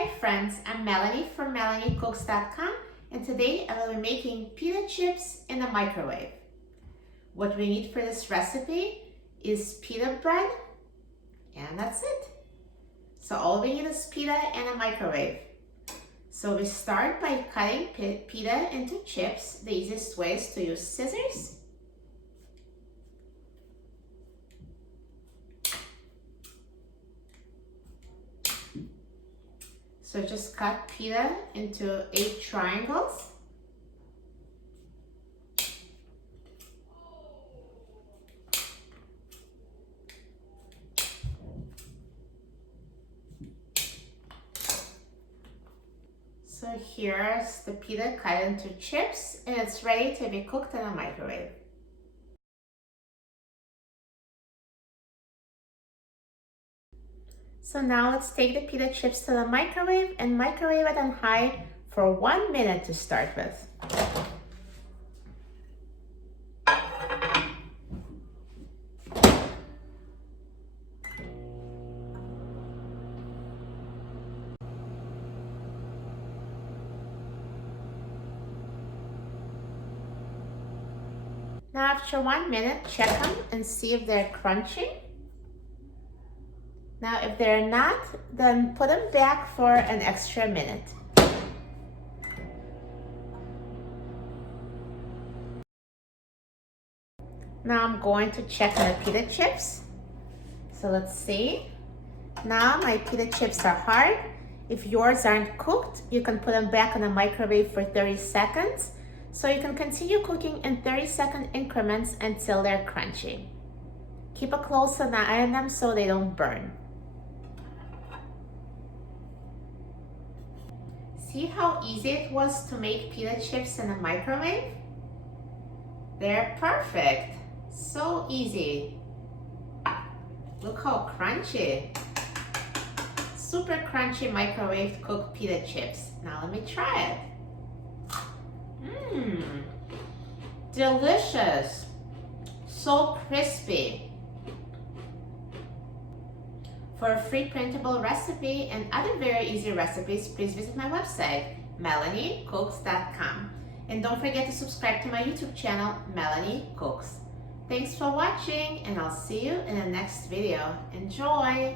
Hi friends, I'm Melanie from MelanieCooks.com, and today I will be making pita chips in the microwave. What we need for this recipe is pita bread, and that's it. So all we need is pita and a microwave. So we start by cutting pita into chips. The easiest way is to use scissors. So just cut pita into 8 triangles. So here's the pita cut into chips, and it's ready to be cooked in a microwave. So now let's take the pita chips to the microwave and microwave it on high for 1 minute to start with. Now after 1 minute, check them and see if they're crunchy. Now if they're not, then put them back for an extra minute. Now I'm going to check the pita chips. So let's see. Now my pita chips are hard. If yours aren't cooked, you can put them back in the microwave for 30 seconds. So you can continue cooking in 30-second increments until they're crunchy. Keep a close eye on them so they don't burn. See how easy it was to make pita chips in the microwave? They're perfect. So easy. Look how crunchy. Super crunchy microwave cooked pita chips. Now let me try it. Delicious. So crispy. For a free printable recipe and other very easy recipes, please visit my website, MelanieCooks.com. And don't forget to subscribe to my YouTube channel, Melanie Cooks. Thanks for watching, and I'll see you in the next video. Enjoy!